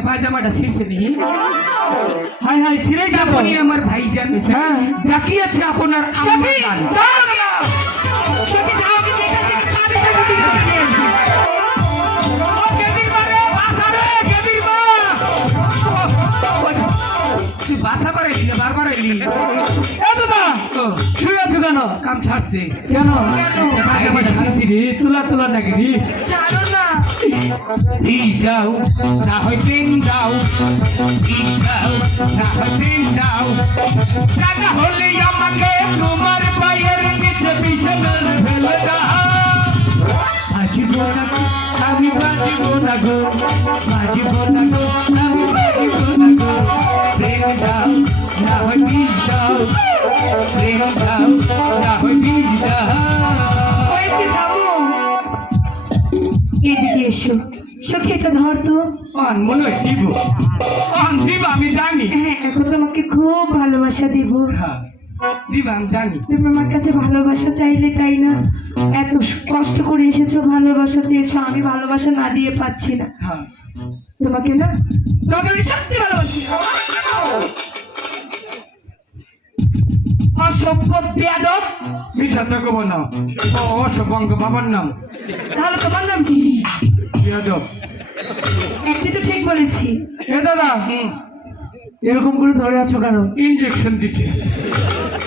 পায়জামাটা ছিঁড়ছে নি high high ছিঁড়ে যাব আমার ভাই জানেন হ্যাঁ। ডাকিয়েছে আপনার তুই বাসা বাড়াইলি না বারবার আইলি দাদা, শুয়ে আছো কেন কাম ছাড়ছে কেন তুলা তুলা নাকি? না বিষ দাও না হয় প্রেম দাও বিষ দাও না হয় প্রেম দাও রাজা হলে আমাকে তোমার পায়ের নিচে বিছানার ফেলে দাও। বাজিব না, আমি বাজিব না গো, বাজিব না গো, আমি বাজিব না গো। প্রেম দাও না হয় বিষ দাও প্রেম দাও না হয় বিষ দাও সখী এটা ধর তো। মনে হয় দিব অন দিব আমি জানি। হ্যাঁ এখন তোমাকে খুব ভালোবাসা দিব। হ্যাঁ দিব আমি জানি। তুমি আমার কাছে ভালোবাসা চাইলে তাই না? এত কষ্ট করে এসেছ ভালোবাসা চেয়েছো আমি ভালোবাসা না দিয়ে পাচ্ছি না। হ্যাঁ। তোমাকে না তোমাকে আমি সত্যি ভালোবাসি। অসভ্য বেয়াদব। মিঠা তো কব না ও বাবার নাম। তাহলে তোমার নাম কি? বেয়াদব। একটি তো ঠিক বলেছি। এ দাদা এরকম করে ধরে আছো কেন?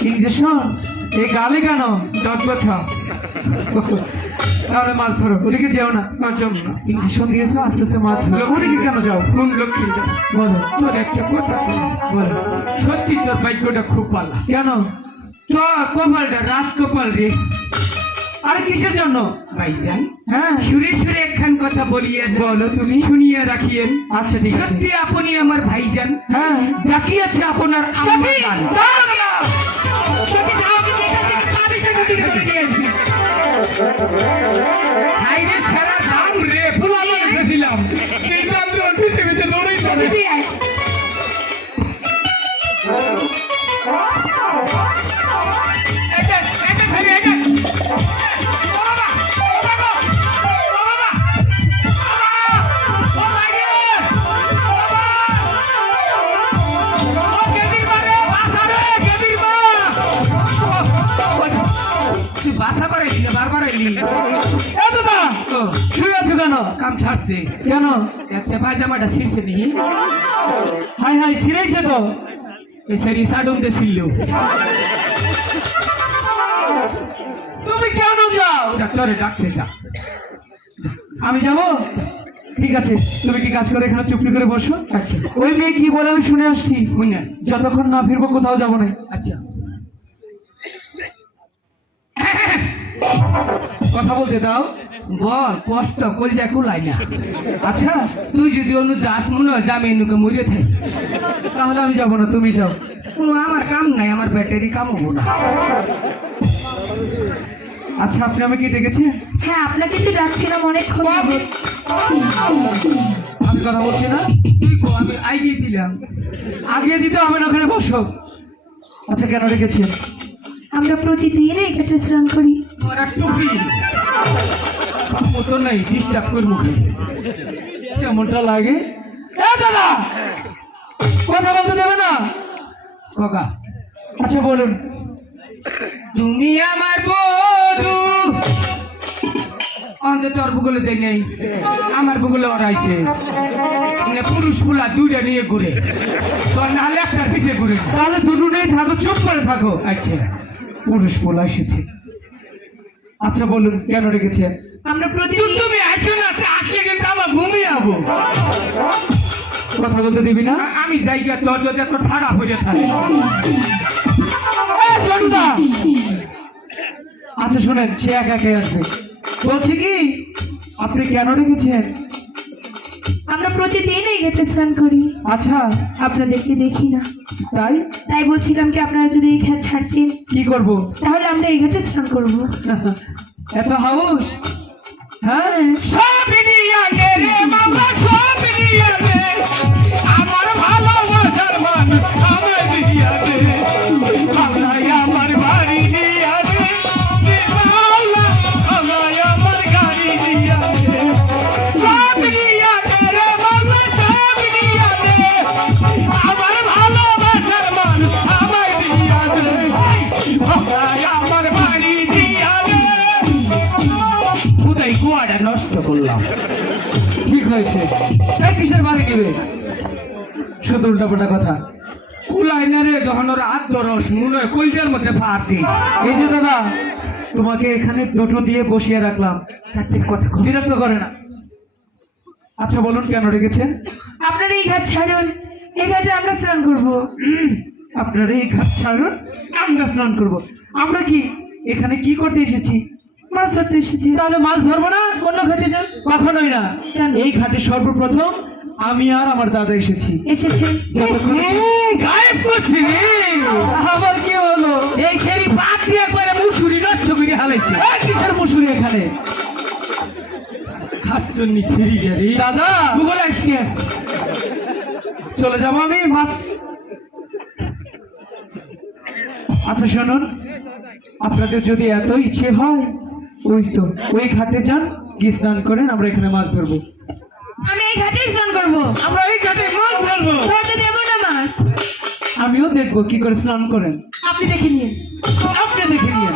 ইঞ্জেকশন এই গালে কেন? দশ কথা তাহলে মাছ ধরো। ওদিকে যেও না। মাঝম না। ইঞ্জেকশন দিয়েছ? আস্তে আস্তে মাছ ধরো। ওদিকে কেন যাও? কোন লক্ষ্মী বলো। তোর একটা কথা। বলো। সত্যি তোর ভাগ্যটা খুব ভালো। কেন? কপালটা রাজকপাল রে। আরে কিসের জন্য? ভাইজান হ্যাঁ। সুরে সুরে একখান কথা বলিয়া বলো তুমি। শুনিয়া রাখিয়েন। আচ্ছা ঠিক আছে। সত্যি আপনি আমার ভাইজান। হ্যাঁ। ডাকিয়াছে আপনার সখী। সখী, আমি যেখান থেকে পাবে সেখান থেকে নিয়ে আসব। না বারবার এ দাদা, শুয়ে আছো কেন? কাম ছাড়ছে। কেন? একসে পায়জামাটা ছিঁড়ছে নি হাই হাই ছিঁড়েছে তো। এই তুমি কেন যাও? ডাকছে যা। আমি যাব? ঠিক আছে তুমি কি কাজ করে এখানে চুপটি করে বসো? আচ্ছা। ওই মেয়ে কি বলে আমি শুনে আসছি? যতক্ষণ না ফিরবো কোথাও যাব না। আচ্ছা। কথা বলতে দাও। বল কষ্ট কল যায় কুলাই না। আচ্ছা তুই যদি অন্য যাস মনে হয় যে আমি এনুকে মরিয়ে থাকি। তাহলে আমি যাব না তুমি যাও। কোনো আমার কাম নাই আমার ব্যাটারি কাম হব না। আচ্ছা আপনি আমাকে ডেকেছেন? হ্যাঁ আপনাকে তো ডাকছিলাম অনেকক্ষণ যাবত। আমি কথা বলছি না তুই কো আমি আইগিয়ে দিলাম। আগিয়ে দিতে হবে না ওখানে বসো। আচ্ছা কেন ডেকেছেন? আমরা প্রতিদিন এই ঘাটে স্নান করি। নাই কেমনটা লাগে? দাদা! কথা বলতে দেবে না? কাকা আচ্ছা বলুন। তুমি আমার বধু। অন্তত তোর ভূগোলে যাই নেই। আমার ভূগোলে ওরাইছে পুরুষ ফুলা দুইটা নিয়ে ঘুরে। তোর নাহলে একটার পিছিয়ে ঘুরে। তাহলে দুটো নেই থাকো, চুপ করে থাকো। আচ্ছা। পুরুষ বলা এসেছে। আচ্ছা বলুন কেন ডেকেছেন? আমরা তুই প্রতিদিন তুমি আসো না আসলে কিন্তু আমার ঘুমিয়ে যাব কথা বলতে দিবি না? আমি জায়গা তোর যদি এত ঠাড়া হয়ে থাকে। আচ্ছা শোনেন সে একা একাই আসবে। বলছে কি আপনি কেন ডেকেছেন? আমরা প্রতিদিন এই ঘাটে স্নান করি। আচ্ছা। আপনাদেরকে দেখি না। তাই? তাই বলছিলাম কি আপনারা যদি এই ঘাট ছাড়তেন। কি করব? তাহলে আমরা এই ঘাটে স্নান করব। এত হাউস? হ্যাঁ? সব নিয়ে আগে রে বাবা সব নিয়ে নে হয়েছে। এই কিসের বাড়ি নিবে শুধু উল্টাপাল্টা কথা। কুলাই না রে যখন ওর আত্মরস মনে কলজার মধ্যে ভাত দিই। এই যে দাদা তোমাকে এখানে দুটো দিয়ে বসিয়ে রাখলাম। কার্তিক কথা বিরক্ত করে না। আচ্ছা বলুন কেন রেখেছেন আপনারা এই ঘাট ছাড়ুন। এই ঘাটে আমরা স্নান করব। আপনারা এই ঘাট ছাড়ুন আমরা স্নান করব। আমরা কি এখানে কি করতে এসেছি? মাছ ধরতে এসেছি। তাহলে মাছ ধরবো না? অন্য ঘাটে যান। কখনোই না। এই ঘাটে সর্বপ্রথম আমি আর আমার দাদা এসেছি। এসেছে। গায়েব করছি আবার কি হলো? এই বাদ দিয়ে মুসুরি নষ্ট করে হালাইছে। কিসের মুসুরি এখানে? খাচ্ছন্নি ছিড়ি গেলি দাদা! ভূগোল আসছে চলে যাব আমি মাছ। আচ্ছা শুনুন। আপনাদের যদি এত ইচ্ছে হয় ওই তো ওই ঘাটে যান গিয়ে স্নান করেন আমরা এখানে মাছ ধরবো। আমি এই ঘাটেই স্নান করব। আমরা এই ঘাটে মাছ ধরবো। ধরতে দেবো না মাছ। আমিও দেখব কি করে স্নান করেন। আপনি দেখে নিন। আপনি দেখে নিন।